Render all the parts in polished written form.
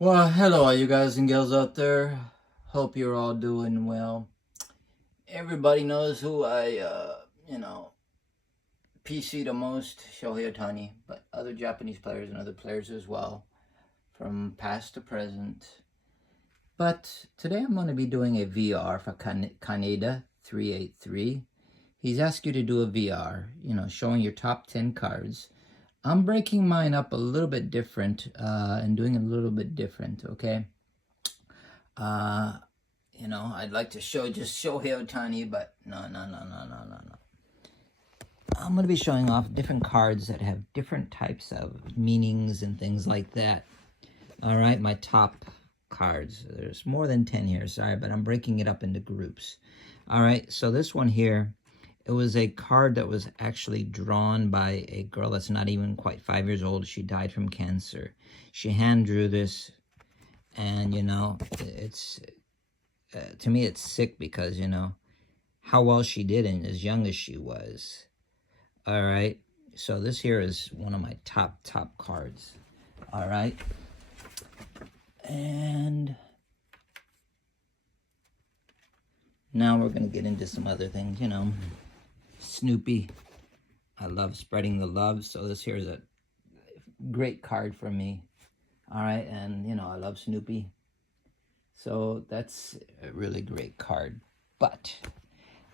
Well, hello, all you guys and gals out there. Hope you're all doing well. Everybody knows who I PC the most, Shohei Ohtani, but other Japanese players and other players as well, from past to present. But today I'm going to be doing a VR for Kaneda 383. He's asked you to do a VR, showing your top 10 cards. I'm breaking mine up a little bit different and doing it a little bit different, okay? Uh, I'd like to show Shohei Ohtani, but no. I'm going to be showing off different cards that have different types of meanings and things like that. All right, my top cards. There's more than 10 here, sorry, but I'm breaking it up into groups. All right, so this one here, it was a card that was actually drawn by a girl that's not even quite 5 years old. She died from cancer. She hand drew this, and, it's to me it's sick because how well she did and as young as she was. All right, so this here is one of my top cards. All right, and now we're gonna get into some other things. Snoopy, I love spreading the love, so this here is a great card for me. All right, and I love Snoopy, so that's a really great card. But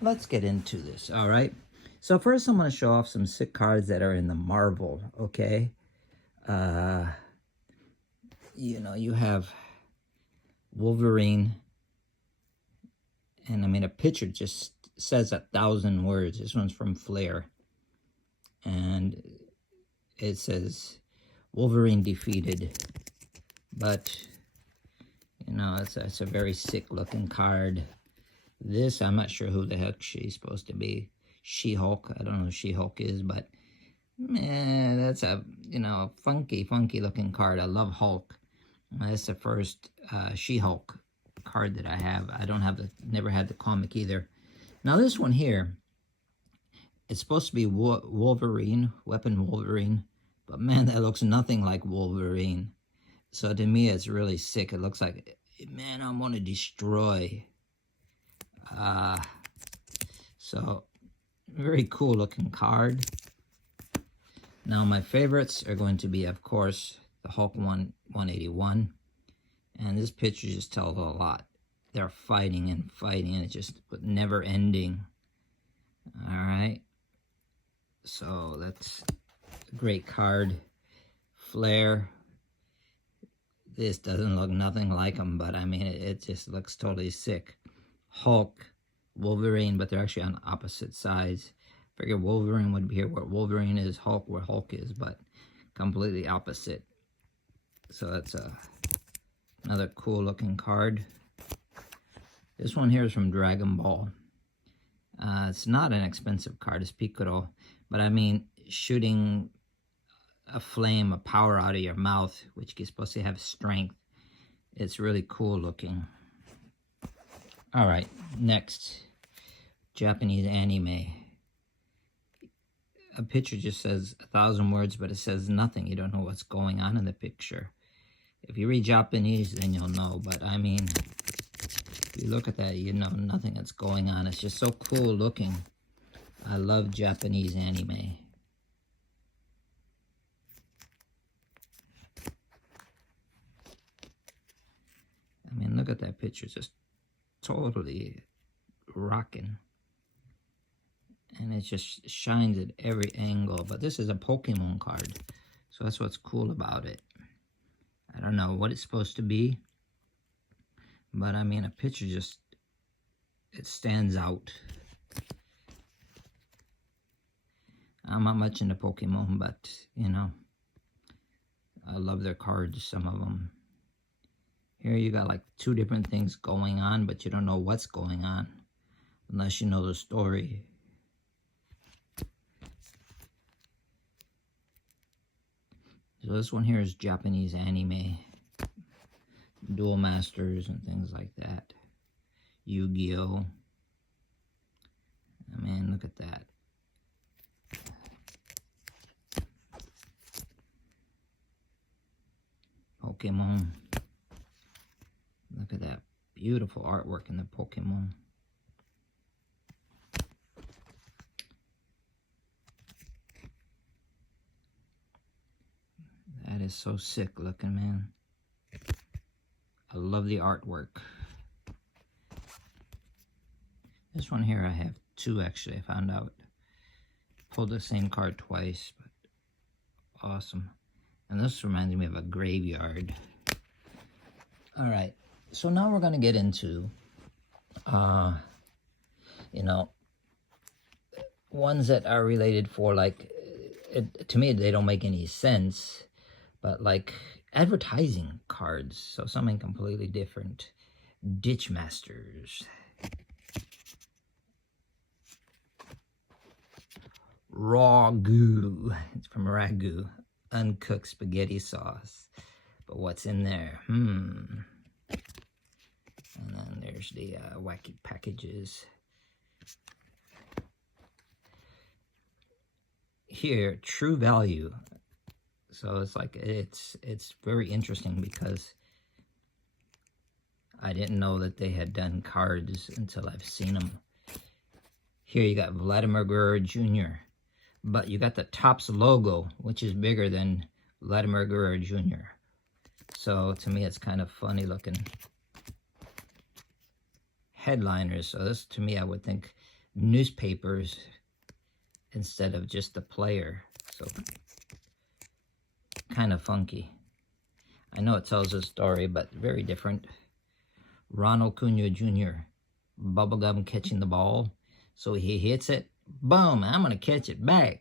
let's get into this. All right, so first I'm going to show off some sick cards that are in the Marvel, okay? You have Wolverine, and I mean, a picture just says 1,000 words. This one's from Flair, and it says Wolverine defeated, but it's a very sick looking card. This, I'm not sure who the heck she's supposed to be. She-Hulk. I don't know who She-Hulk is, but man, that's a funky looking card. I love Hulk. That's the first She-Hulk card that I have. I don't have never had the comic either. Now this one here, it's supposed to be Wolverine, Weapon Wolverine, but man, that looks nothing like Wolverine. So to me, it's really sick. It looks like, man, I want to destroy. So very cool looking card. Now my favorites are going to be, of course, the Hulk 181. And this picture just tells a lot. They're fighting and fighting, and it's just never ending. All right. So that's a great card. Flair. This doesn't look nothing like him, but I mean, it just looks totally sick. Hulk, Wolverine, but they're actually on opposite sides. I figure Wolverine would be here where Wolverine is, Hulk where Hulk is, but completely opposite. So that's another cool looking card. This one here is from Dragon Ball. It's not an expensive card, it's Piccolo, but I mean, shooting a flame of power out of your mouth, which is supposed to have strength. It's really cool looking. All right, next, Japanese anime. A picture just says 1,000 words, but it says nothing. You don't know what's going on in the picture. If you read Japanese, then you'll know. But I mean, if you look at that, you know nothing that's going on. It's just so cool looking. I love Japanese anime. I mean, look at that picture. It's just totally rocking. And it just shines at every angle. But this is a Pokemon card, so that's what's cool about it. I don't know what it's supposed to be, but I mean, a picture just, it stands out. I'm not much into Pokemon, but I love their cards, some of them. Here you got like 2 different things going on, but you don't know what's going on unless you know the story. So this one here is Japanese anime, Duel Masters and things like that. Yu-Gi-Oh! I mean, look at that. Pokemon. Look at that beautiful artwork in the Pokemon. That is so sick looking, man. I love the artwork. This one here, I have two actually. I found out. Pulled the same card twice, but awesome. And this reminds me of a graveyard. All right, so now we're going to get into, you know, ones that are related for, like, to me, they don't make any sense, but like advertising cards. So something completely different. Ditch Masters. Ragu. It's from Ragu. Uncooked spaghetti sauce. But what's in there? And then there's the wacky packages. Here, True Value. So it's like, it's very interesting because I didn't know that they had done cards until I've seen them. Here you got Vladimir Guerrero Jr., but you got the Topps logo, which is bigger than Vladimir Guerrero Jr. So to me, it's kind of funny looking. Headliners. So this, to me, I would think newspapers instead of just the player. So kind of funky. I know it tells a story, but very different. Ronald Acuna Jr. Bubblegum catching the ball. So he hits it. Boom, I'm going to catch it back.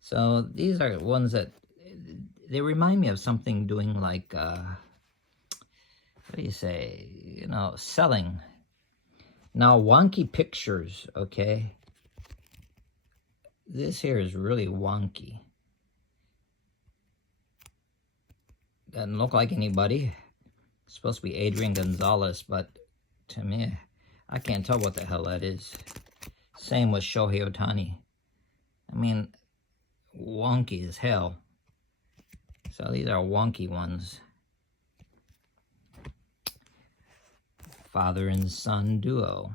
So these are ones that, they remind me of something doing like, what do you say, you know, selling. Now, wonky pictures, okay? This here is really wonky. Doesn't look like anybody. It's supposed to be Adrian Gonzalez, but to me, I can't tell what the hell that is. Same with Shohei Ohtani. I mean, wonky as hell. So these are wonky ones. Father and son duo.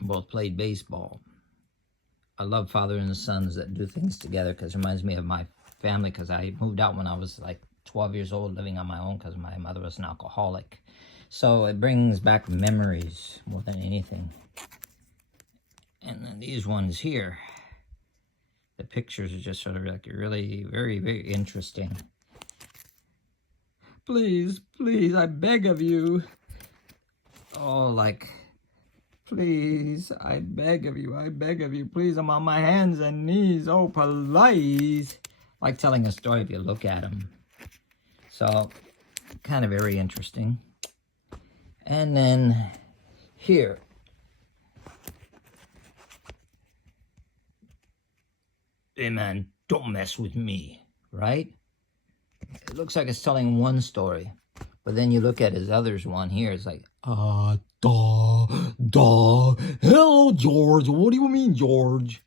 Both played baseball. I love father and sons that do things together because it reminds me of my family, because I moved out when I was like 12 years old, living on my own because my mother was an alcoholic. So it brings back memories more than anything. And then these ones here, the pictures are just sort of like really very, very interesting. Please, please, I beg of you. Oh, like, please, I beg of you, please, I'm on my hands and knees, oh, please. Like telling a story if you look at them. So, kind of very interesting. And then here. Hey man, don't mess with me, right? It looks like it's telling one story. But then you look at his others one here, it's like, hello, George, what do you mean, George?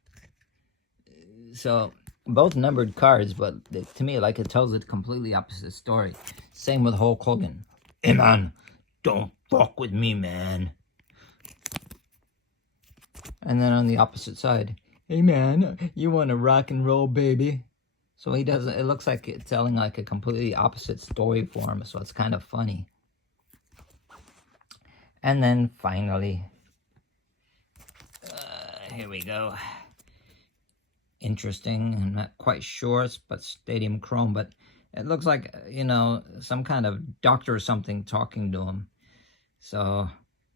So, both numbered cards, but to me, like, it tells a completely opposite story. Same with Hulk Hogan. Hey man, don't fuck with me, man. And then on the opposite side, hey man, you want to rock and roll, baby? So he doesn't, it looks like it's telling like a completely opposite story for him, so it's kind of funny. And then finally, here we go. Interesting, I'm not quite sure, but Stadium Chrome, but it looks like, you know, some kind of doctor or something talking to him. So,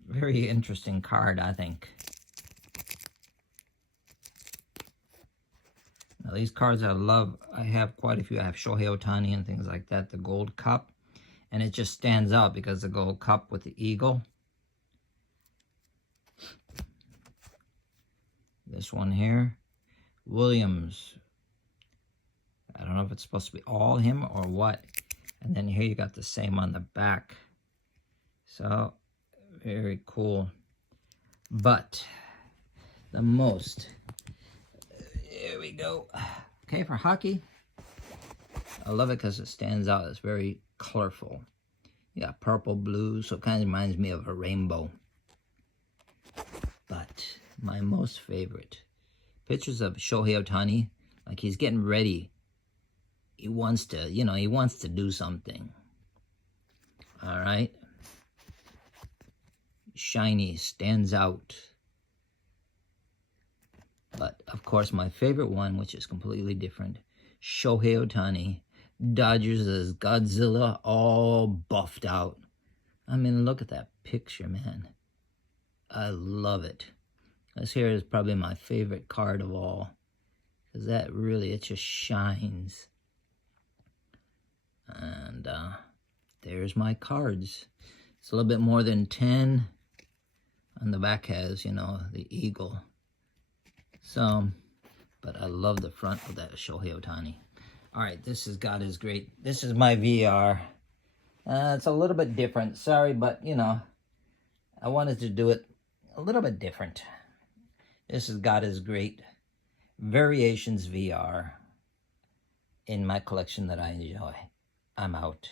very interesting card, I think. Now, these cards I love, I have quite a few. I have Shohei Ohtani and things like that, the Gold Cup. And it just stands out because the Gold Cup with the eagle. This one here, Williams. I don't know if it's supposed to be all him or what. And then here you got the same on the back. So, very cool. But, the most... Here we go. Okay, for hockey, I love it because it stands out. It's very colorful. You got purple, blue, so it kind of reminds me of a rainbow. But my most favorite, pictures of Shohei Ohtani, like he's getting ready. He wants to, he wants to do something. All right. Shiny, stands out. But, of course, my favorite one, which is completely different, Shohei Ohtani. Dodgers as Godzilla, all buffed out. I mean, look at that picture, man. I love it. This here is probably my favorite card of all. Because that really, it just shines. And there's my cards. It's a little bit more than 10. And the back has, the eagle. So, but I love the front of that Shohei Ohtani. All right, this is God is Great. This is my VR. It's a little bit different. Sorry, but, I wanted to do it a little bit different. This is God is Great. Variations VR in my collection that I enjoy. I'm out.